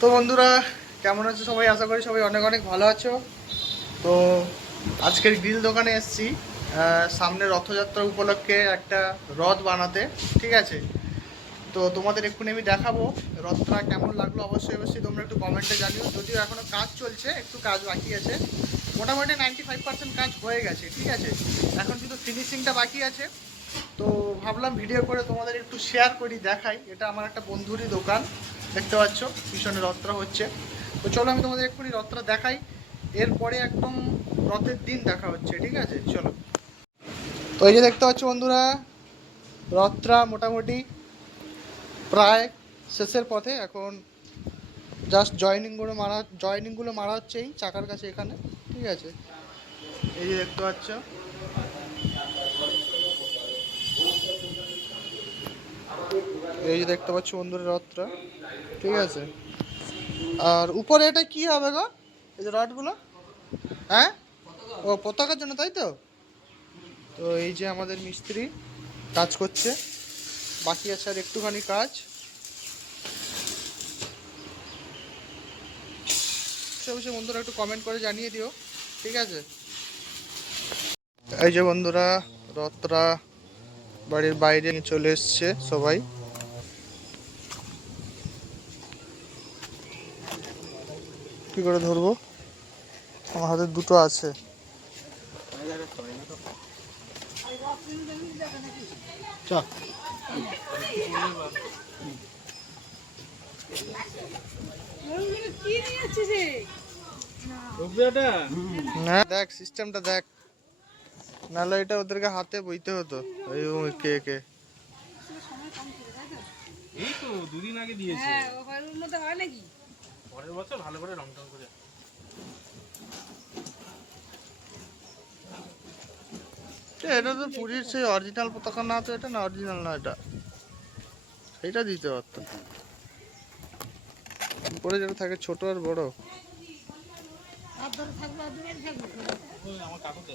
তো বন্ধুরা, কেমন আছো সবাই? আশা করি সবাই অনেক অনেক ভালো আছো। তো আজকের গ্রিল দোকানে এসেছি সামনে রথযাত্রা উপলক্ষে একটা রথ বানাতে। ঠিক আছে, তো তোমাদের এক্ষুনি আমি দেখাবো রথটা কেমন লাগলো। অবশ্যই অবশ্যই তোমরা একটু কমেন্টে জানিও। যদিও এখনও কাজ চলছে, একটু কাজ বাকি আছে, মোটামুটি 95% কাজ হয়ে গেছে। ঠিক আছে, এখন শুধু ফিনিশিংটা বাকি আছে। তো ভাবলাম ভিডিও করে তোমাদের একটু শেয়ার করি, দেখাই। এটা আমার একটা বন্ধুরই দোকান, দেখতে পাচ্ছ পিছনে রথটা হচ্ছে। তো চলো আমি তোমাদের এক্ষুনি রথটা দেখাই, এরপরে একদম রথের দিন দেখা হচ্ছে। ঠিক আছে, চলো। তো এই যে দেখতে পাচ্ছ বন্ধুরা, রথটা মোটামুটি প্রায় শেষের পথে। এখন জাস্ট জয়েনিংগুলো মারা হচ্ছে এই চাকার কাছে এখানে। ঠিক আছে, এই যে দেখতে পাচ্ছ, এই যে দেখতে পাচ্ছ বন্ধুরা রথটা। ঠিক আছে, আর উপরে এটা কি হবে গো, এই যে রডগুলো? হ্যাঁ, ও পতাকার জন্য, তাই তো? তো এই যে আমাদের মিস্ত্রি কাজ করছে, বাকি আছে আর একটুখানি কাজ। অবশ্যই বন্ধুরা একটু কমেন্ট করে জানিয়ে দিও। ঠিক আছে, এই যে বন্ধুরা রথটা বাড়ির বাইরে নিয়ে চলে এসছে সবাই। কি করে ধরবো, আমার হাতে দুটো আছে। না দেখ সিস্টেমটা দেখ, নাহলে এটা ওদেরকে হাতে বইতে হতো। এই কে কে এই তো দুদিন আগে দিয়েছে। হ্যাঁ, ওর মধ্যে হয় নাকি? পরের বছর ভালো করে রং টং করে। এটা তো পুরীর সেই অরিজিনাল পতাকা না, তো এটা না অরিজিনাল না, এটা সেইটা দিতে পারতো। উপরে যেটা থাকে ছোট আর বড়। ওই আমার কাকুতে।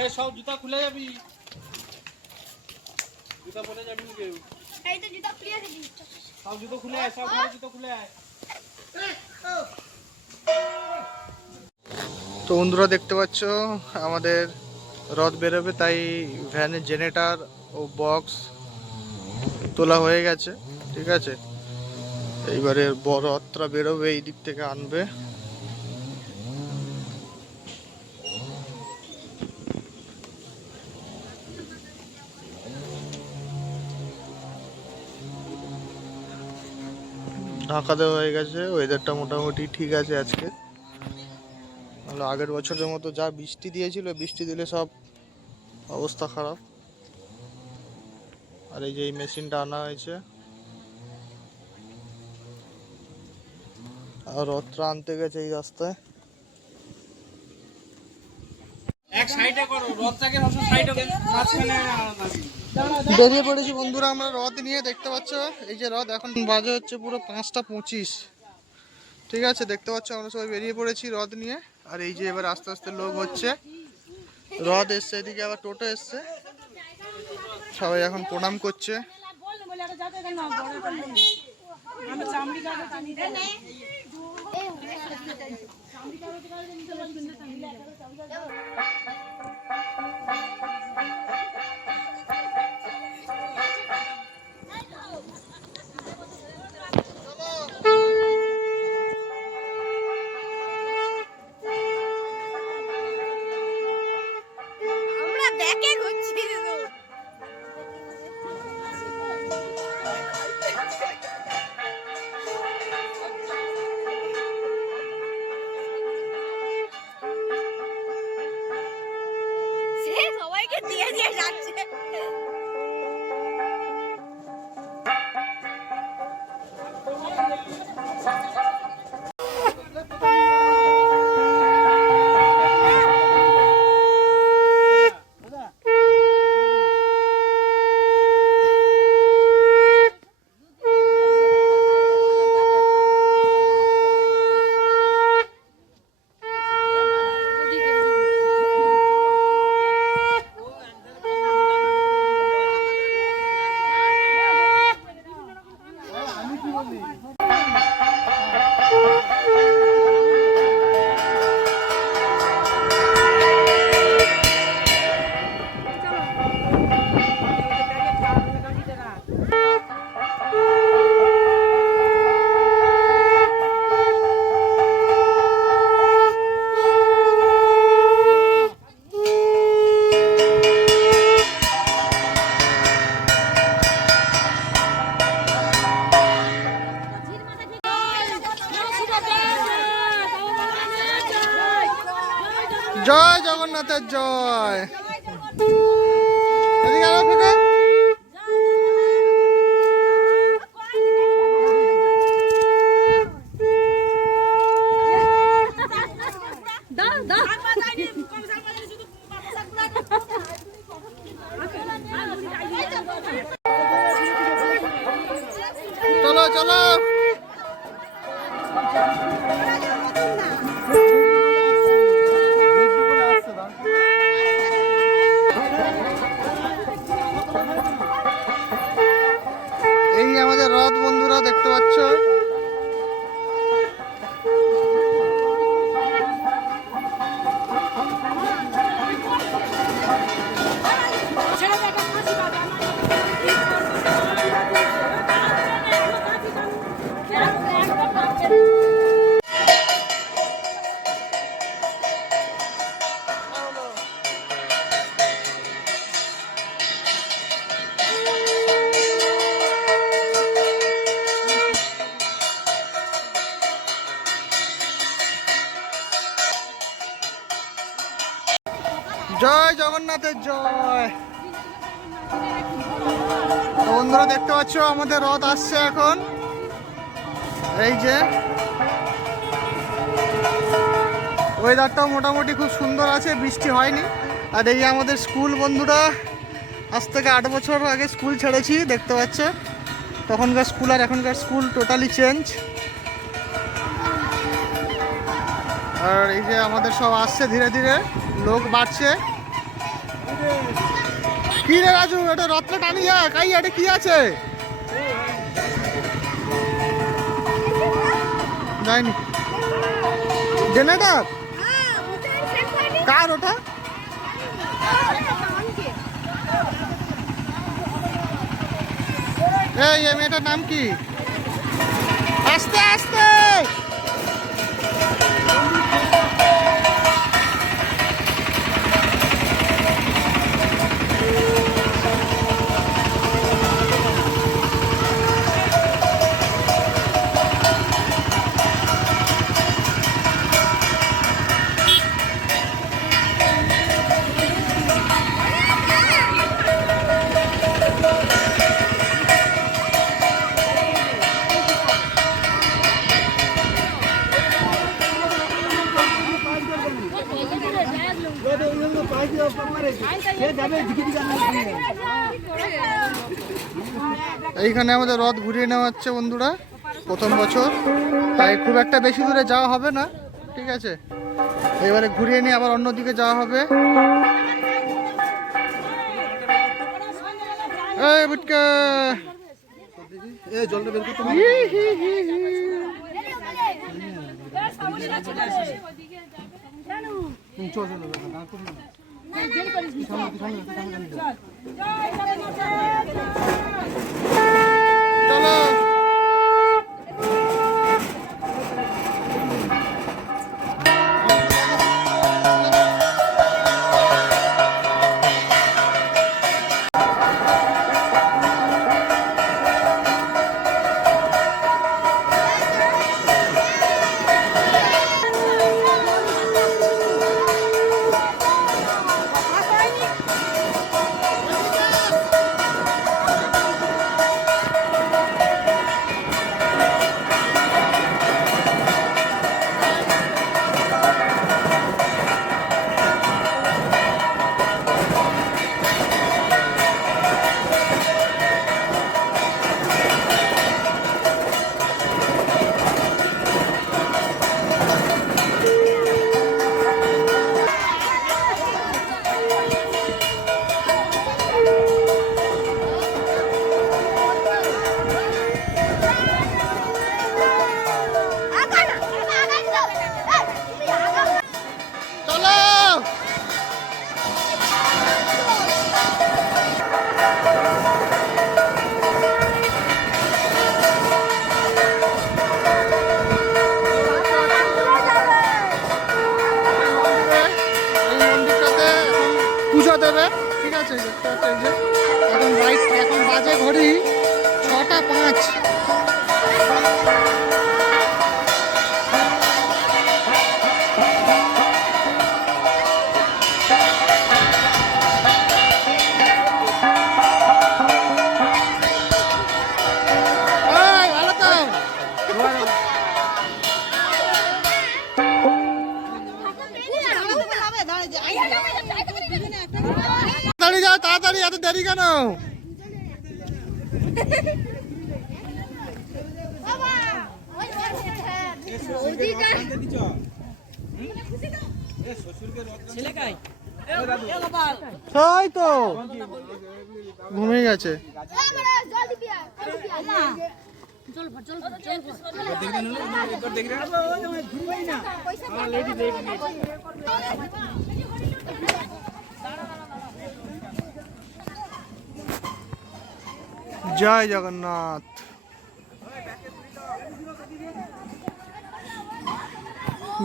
এই সব জুতা খুলে যাবি। জুতা পরে যাবি না কেউ। এই তো জুতা খুলে আছে। সব জুতো খুলে আয়, সব ঘরে জুতো খুলে আয়। তো বন্ধুরা দেখতে পাচ্ছ আমাদের রথ বেরোবে, তাই ভ্যানের জেনারেটর ও বক্স তোলা হয়ে গেছে। ঠিক আছে, এইবারে বড় রথটা বেরোবে, এই দিক থেকে আনবে। ঢাকা দেওয়া হয়ে গেছে, ওয়েদারটা মোটামুটি ঠিক আছে আজকে। নাহলে আগের বছরের মতো যা বৃষ্টি দিয়েছিল, বৃষ্টি দিলে সব অবস্থা খারাপ। আর এই যে এই মেশিনটা আনা হয়েছে, আর রথটা আনতে গেছে এই রাস্তায়। এক সাইডে করো, রথটাকে সবসময় সাইডে মাঝখানে আনবি। বেরিয়ে পড়েছি বন্ধুরা আমরা রথ নিয়ে, দেখতে পাচ্ছ এই যে রথ। এখন বাজে হচ্ছে পুরো 5টা 25। ঠিক আছে, দেখতে পাচ্ছ আমরা সবাই বেরিয়ে পড়েছি রথ নিয়ে। আর এই যে এবার আস্তে আস্তে লোক হচ্ছে, রথ এসছে, এদিকে আবার টোটো এসছে, সবাই এখন প্রণাম করছে। জয় জগন্নাথের জয়। এদিকে আলো থেকে। চলো চলো। এই আমাদের রথ বন্ধুরা দেখতে পাচ্ছ। জয় জগন্নাথের জয়। বন্ধুরা দেখতে পাচ্ছ আমাদের রথ আসছে এখন। এই যে ওয়েদারটাও মোটামুটি খুব সুন্দর আছে, বৃষ্টি হয়নি। আর এই আমাদের স্কুল বন্ধুরা, আজ থেকে 8 বছর আগে স্কুল ছেড়েছি, দেখতে পাচ্ছ। তখনকার স্কুল আর এখনকার স্কুল টোটালি চেঞ্জ। আর এই যে আমাদের সব আসছে ধীরে ধীরে, লোক বাড়ছে। কি রে রাজু, এটা রথটা টানি যা, কাই এটা কি আছে? যায়নি জেনারেটর কার ওটা? এই মেয়েটার নাম কি? আস্তে আস্তে। এইখানে আমাদের রথ ঘুরিয়ে নেওয়া হচ্ছে বন্ধুরা, প্রথম বছর, তাই খুব একটা বেশি দূরে যাওয়া হবে না, ঠিক আছে। এবারে ঘুরিয়ে নিয়ে আবার অন্যদিকে যাওয়া হবে। এই বুটকা, এই জলটা বের করতে হবে। চলো পুজো দেবে, ঠিক আছে। এখন রাইট, এখন বাজে ঘড়ি 6টা 5। তাড়াতাড়ি, এত দেরি কেন? তাই তো ঘুমিয়ে গেছে। জয় জগন্নাথ।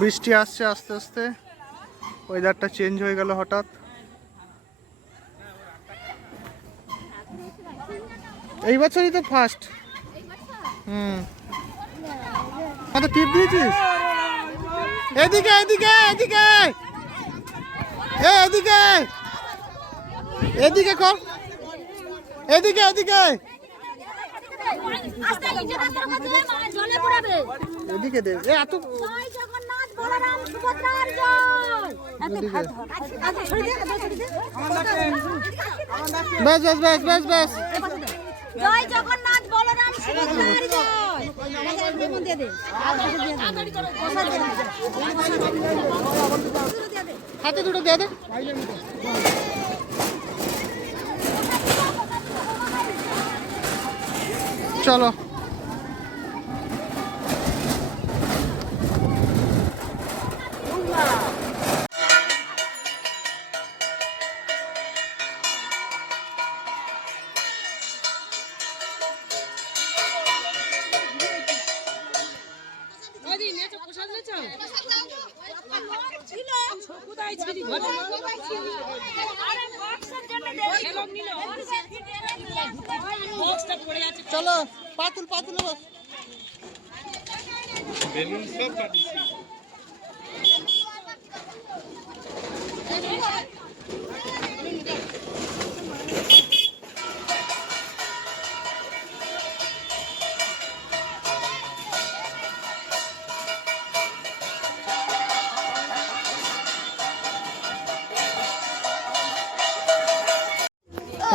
বৃষ্টি আসছে আস্তে আস্তে, ওয়েদারটা চেঞ্জ হয়ে গেল হঠাৎ। এই বছরই তো ফার্স্ট। কত টিপ দিয়েছিস? এদিকে এদিকে এদিকে এদিকে এদিকে কর, এদিকে এদিকে এদিকে দে। এত বেশ বেশ বেশ বেশ বেশ। জয় জগন্নাথ বলরাম সুভদ্রার জয়। হাতে দুটো দিয়ে দে। চলো চলো পাতুল পাতুল।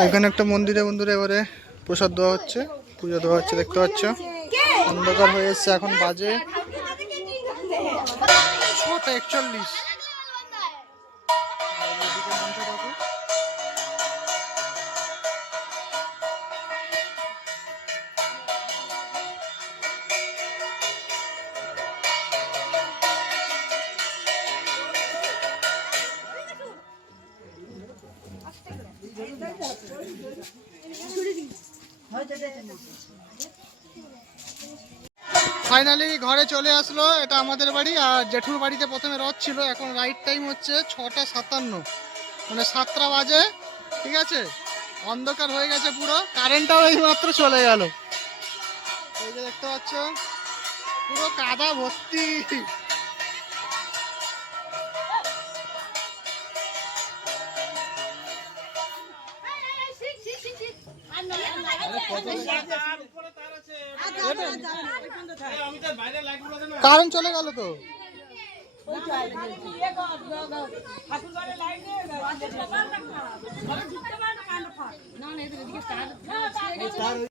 এখানে একটা মন্দিরে বন্ধুরা এবারে প্রসাদ দেওয়া হচ্ছে, পুজো দেওয়া হচ্ছে, দেখতে পাচ্ছ। অন্ধকার হয়ে এসছে, এখন বাজে 6:41। ফাইনালি ঘরে চলে আসলো। এটা আমাদের বাড়ি, আর জেঠুর বাড়িতে প্রথমে রথ ছিল। এখন রাইট টাইম হচ্ছে 6:57, মানে 7টা বাজে। ঠিক আছে, অন্ধকার হয়ে গেছে পুরো, কারেন্টটাও এই মাত্র চলে গেল। এই যে দেখতে পাচ্ছ পুরো কাদা ভর্তি। কারেন্ট চলে গেল তো।